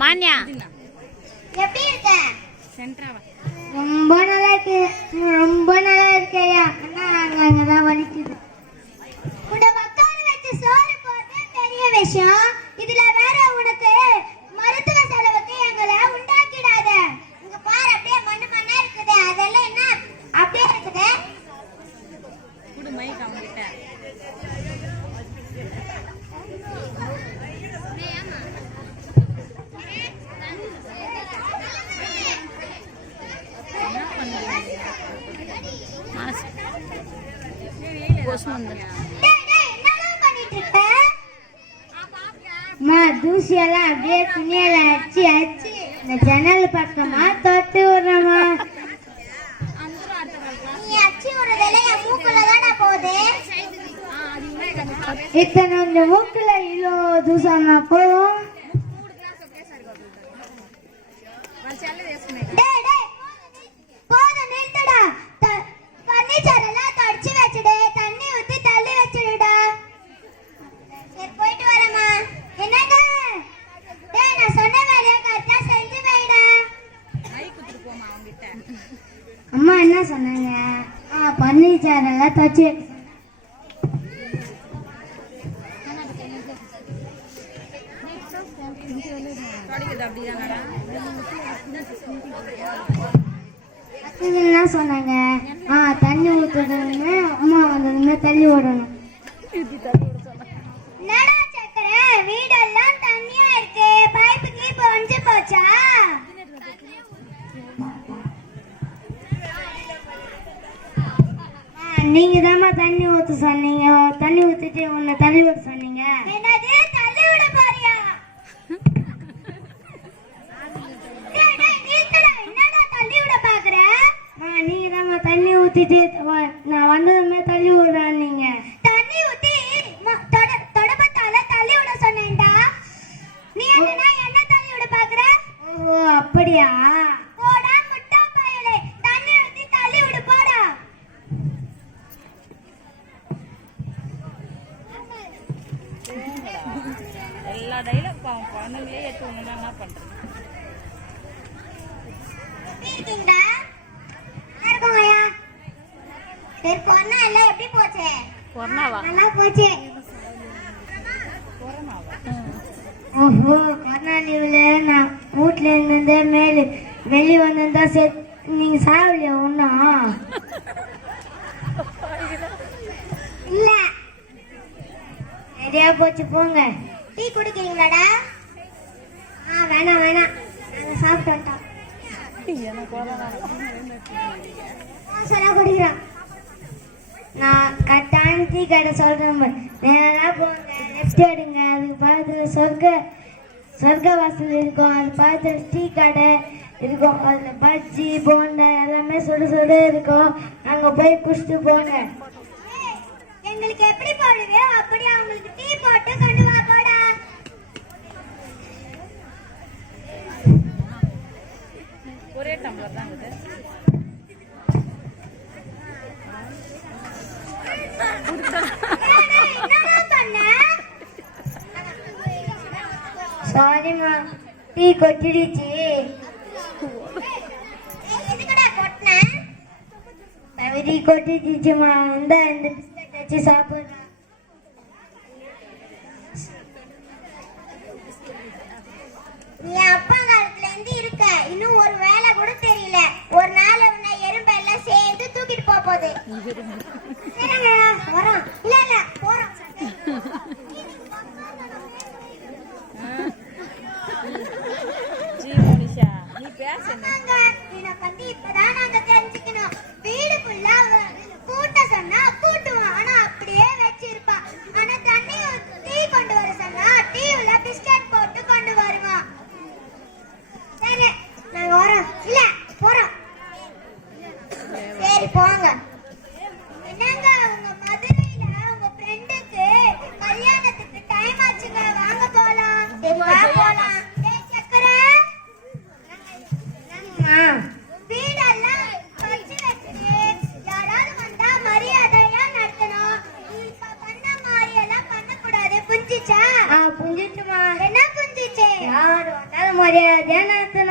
மான்யா எப்படி இருக்க? சென்ட்ராவா ரொம்ப நல்லா இருக்கு. ரொம்ப நல்லா இருக்கையா? அண்ணா அங்கதான் வலிக்குது. உன்னை உட்கார வச்சு சோறு போட்டு பெரிய விஷயம். இதுல வேற உனக்கு மருத்துவ செலவுக்கு எங்களை உண்டாக்கிடாத. இங்க பாரு அப்படியே மண்ணு மண்ணா இருக்குது. அதெல்லாம் என்ன அப்படியே இருக்குது? குடு மைக் அவங்கிட்ட. தூசியெல்லாம் அப்படியே துணியில அடிச்சு அடிச்சு இந்த ஜன்னல் பக்கமா தொட்டு விடுறமா. நீ அடிச்சு விடுறதெல்லாம் என் மூக்குலதான போகுது. இத்தனை இந்த மூக்குல இவ்வளோ தூசம்னா போதும். போதும் நிறுத்தடா. பர்னிச்சர் எல்லாம் தொடச்சு வச்சுடு. தண்ணி ஊத்தி தள்ளி வச்சுடுடா. சரி போயிட்டு வரேம்மா. என்னங்க டேய் நான் சொன்ன வேலையை கரெக்டா செஞ்சு வைடா. அம்மா என்ன சொன்னாங்க? பர்னிச்சர் எல்லாம் தொடச்சு என்ன சொன்னாங்க? தண்ணி ஊத்துறதுன்னு அம்மா வந்ததுமே தள்ளி விடணும். என்னடா சக்கரை வீடெல்லாம் தண்ணியா இருக்கு. பைப்புக்கு இப்ப ஒன்று போச்சா? நீங்க தாம்மா தண்ணி ஊத்த சொன்னீங்க. தண்ணி ஊத்திட்டு உன்னை தள்ளி விட சொன்னீங்க. என்னது தள்ளி விட பாரியா? நீங்க தாம்மா தண்ணி ஊத்திட்டு நான் வந்ததுமே தள்ளி விடுறேன். நீங்க தண்ணி ஊத்தி தொடப்பத்தால தள்ளி விட சொன்னேன்டா. நீ என்ன தள்ளி விட பாக்குற? ஓ அப்படியா? போடா முட்டா பயலே. தண்ணி ஊத்தி தள்ளி விடு போடா. எல்லா டைலாக் குழந்தைங்களே எடுத்து ஒண்ணு என்ன பண்றது? இருக்கீங்களா? இருக்கோங்கயா. சரி கொரோனா எல்லாம் எப்படி போச்சு? கொரோனாவா? நல்லா போச்சு. கொரோனாவா? ஓஹோ கொரோனா லீவ்ல நான் வீட்ல இருந்தே மேல வெளியே வந்திருந்தா சரி. நீங்க சாவலியா ஒன்னும்? இல்ல சரியா போச்சு போங்க. டீ குடிக்கிறீங்களாடா? வேணாம் வேணாம் நாங்க சாப்பிட்டு வந்துட்டோம். சொல்ல குடிக்கிறோம். நான் கரெக்டான டீ கடை சொல்றேன். நேரா போங்க, லெஃப்ட் எடுங்க. அதுக்கு பக்கத்துல சொர்க்க வாசல் இருக்கும். அது பக்கத்துல டீ கடை இருக்கும். அதுல பஜ்ஜி போண்டா எல்லாமே சுடு சுடு இருக்கும். அங்க போய் குடிச்சிட்டு போங்க. எங்களுக்கு எப்படி போடுவே அப்படி அவங்களுக்கு டீ போட்டு கொண்டு வா போடா. ஒரே டம்ளர் தான் இது. சாரிமா டீ கொட்டிடுச்சு. எதுக்குடா கொட்டின? டீ கொட்டிடுச்சுமா. இந்த பிஸ்கட் வச்சு சாப்பிடுறா. நீ அப்பா காலத்துல இருந்து இருக்க. இன்னும் ஒரு வேலை கூட தெரியல. ஒரு நாள் உன்னை எறும்பு எல்லாம் சேர்ந்து தூக்கிட்டு போகுது. வரோம். இல்ல இல்ல போறோம். நீ பேசுங்க. இப்பதான் நாங்க தெரிஞ்சுக்கணும். வீடு ஃபுல்லா கூட்ட சொன்னா கூட்டுவான். ஆனா அப்படியே வச்சிருப்பான். ஆனா தண்ணி டீ கொண்டு வர சொன்னா டீல பிஸ்கட் போட்டு கொண்டு வருவான். சரி நாங்க வரோம். இல்ல போறோம். சரி போங்க. என்னங்க உங்க மதுரையில உங்க ஃப்ரெண்டுக்கு கல்யாணத்துக்கு டைம் ஆச்சுங்க. வாங்க போலாம். சரி போலாம். சக்கரை வீடெல்லாம் வச்சு வச்சுட்டு யாராவது வந்தா மரியாதையா நடத்தணும். பண்ண மாதிரி எல்லாம் பண்ணக்கூடாது. புரிஞ்சிச்சா? புரிஞ்சிச்சுமா. என்ன புரிஞ்சிச்சு? யார் வந்தாலும் மரியாதையா நடத்தணும்.